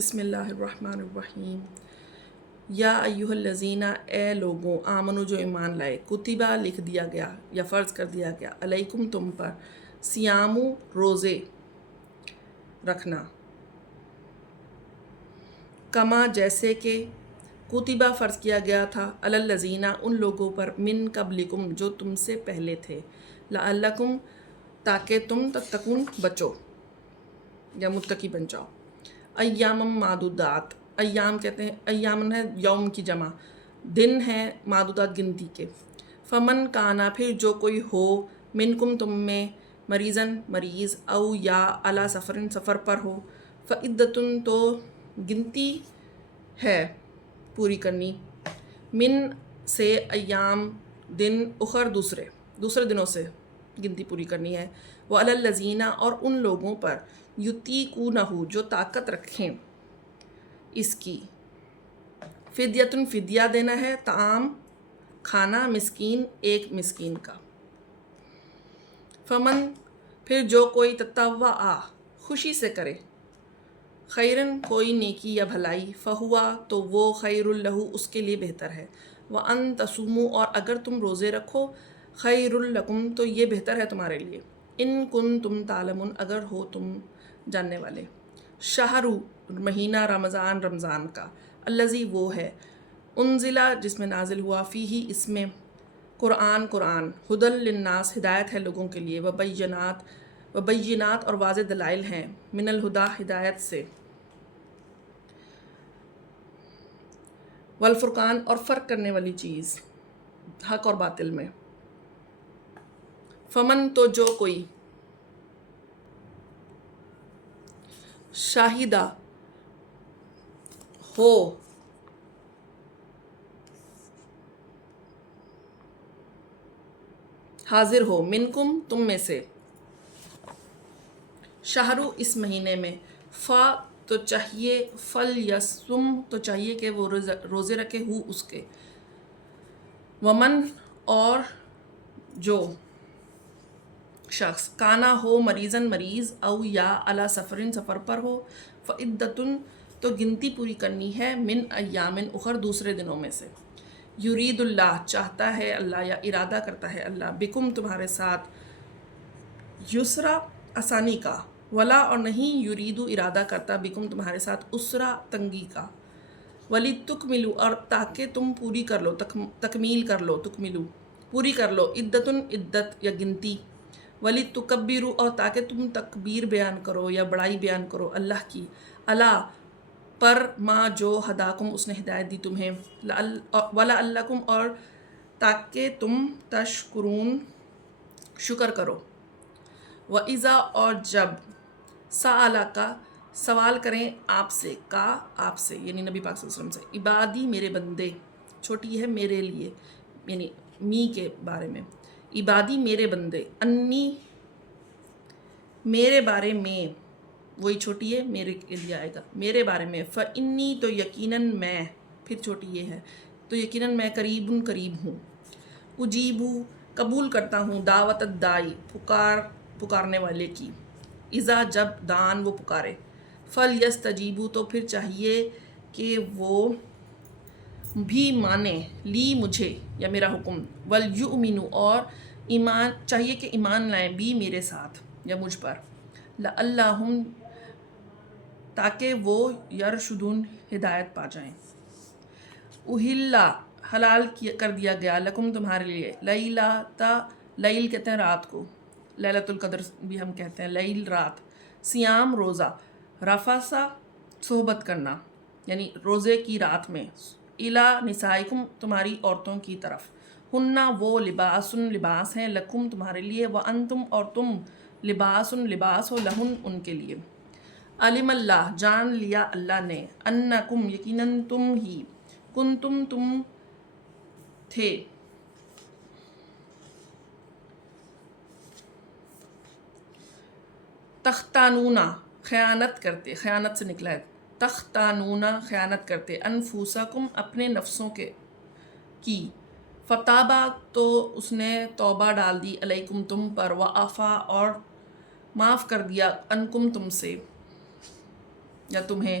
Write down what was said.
بسم اللہ الرحمن الرحیم۔ یا ایہا الذین، اے لوگوں، آمنو جو ایمان لائے، کتبہ لکھ دیا گیا یا فرض کر دیا گیا، علیکم تم پر، سیامو روزے رکھنا، کما جیسے کہ کتبہ فرض کیا گیا تھا، علی الذین ان لوگوں پر، من قبلکم جو تم سے پہلے تھے، لعلکم تاکہ تم تتقون بچو یا متقی بن جاؤ۔ ایام معدودات، ایام کہتے ہیں، ایام ہے یوم کی جمع، دن ہیں معدودات گنتی کے۔ فمن کانا پھر جو کوئی ہو، منکم تم میں، مریضن مریض، او یا علی سفرن سفر پر ہو، فعدتن تو گنتی ہے پوری کرنی، من سے ایام دن، اخر دوسرے دنوں سے گنتی پوری کرنی ہے۔ وعلی الذین اور ان لوگوں پر، یطیقونہ جو طاقت رکھیں اس کی، فدیتن فدیہ دینا ہے، طعام کھانا، مسکین ایک مسکین کا۔ فمن پھر جو کوئی، تطوع خوشی سے کرے، خیرن کوئی نیکی یا بھلائی، فہوا تو وہ، خیر لہ اس کے لیے بہتر ہے، وان تصوموا اور اگر تم روزے رکھو، خیر لکم تو یہ بہتر ہے تمہارے لیے، ان کنتم تعلمون اگر ہو تم جاننے والے۔ شہر مہینہ، رمضان کا، الذی وہ ہے، انزلہ جس میں نازل ہوا، فیہ اس میں، قرآن، ہدی للناس ہدایت ہے لوگوں کے لیے، وبینات اور واضح دلائل ہیں، من الہدی ہدایت سے، والفرقان اور فرق کرنے والی چیز حق اور باطل میں۔ فمن تو جو کوئی، شاہدہ ہو، حاضر ہو، منکم تم میں سے، شہرو اس مہینے میں، فا تو چاہیے، فل یصم تو چاہیے کہ وہ روزے رکھے ہو اس کے، ومن اور جو شخص، کانا ہو مریضن مریض، او یا علی سفرن سفر پر ہو، فعدتن تو گنتی پوری کرنی ہے، من ایامن اخر دوسرے دنوں میں سے۔ یرید اللہ چاہتا ہے اللہ یا ارادہ کرتا ہے اللہ، بکم تمہارے ساتھ، یسرا آسانی کا، ولا اور نہیں، یریدو ارادہ کرتا، بکم تمہارے ساتھ، اسرا تنگی کا، ولیتکملوا اور تاکہ تم پوری کر لو، تکمیل کر لو، تکملو پوری کر لو، عدتن عدت یا گنتی، ولیتکبروا اور تاکہ تم تکبیر بیان کرو یا بڑائی بیان کرو اللہ کی، اللہ پر، ما جو ہداکم اس نے ہدایت دی تمہیں، ولعلکم اور تاکہ تم، تشکرون شکر کرو۔ وَإِذَا اور جب، سَأَلَکَ سوال کریں آپ سے، آپ سے یعنی نبی پاک صلی اللہ علیہ وسلم سے، عبادی میرے بندے، چھوٹی ہے میرے لیے یعنی می کے بارے میں، عبادی میرے بندے، انی میرے بارے میں، وہی چھوٹی ہے میرے کے لیے آئے گا، میرے بارے میں، فَإِنِّي تو یقیناً میں، پھر چھوٹی یہ ہے تو یقیناً میں، قریب ہوں، اجیبو قبول کرتا ہوں، دعوت الدائی پکارنے والے کی، اذا جب دان وہ پکارے، فلیستجیبوا تو پھر چاہیے کہ وہ بھی مانے، لی مجھے یا میرا حکم، ولیؤمنوا اور ایمان چاہیے کہ ایمان لائیں، بھی میرے ساتھ یا مجھ پر، لعلہم تاکہ وہ، یرشدون ہدایت پا جائیں۔ اہلا حلال کر دیا گیا، لکم تمہارے لیے، لیل کہتے ہیں رات کو، لیلۃ القدر بھی ہم کہتے ہیں، لیل رات، سیام روزہ، رفثا صحبت کرنا یعنی روزے کی رات میں، الی نسائکم تمہاری عورتوں کی طرف، ہنہ وہ، لباس ہیں، لکم تمہارے لیے، وانتم اور تم، لباس ہو، لہن ان کے لیے۔ علم اللہ جان لیا اللہ نے، انکم یقیناً تم ہی، کنتم تم تھے، تختانون خیانت کرتے، خیانت سے نکلا ہے، تختانون خیانت کرتے، انفسکم اپنے نفسوں کی، فتابا تو اس نے توبہ ڈال دی، علیکم تم پر، وعفا اور معاف کر دیا، عنکم تم سے یا تمہیں،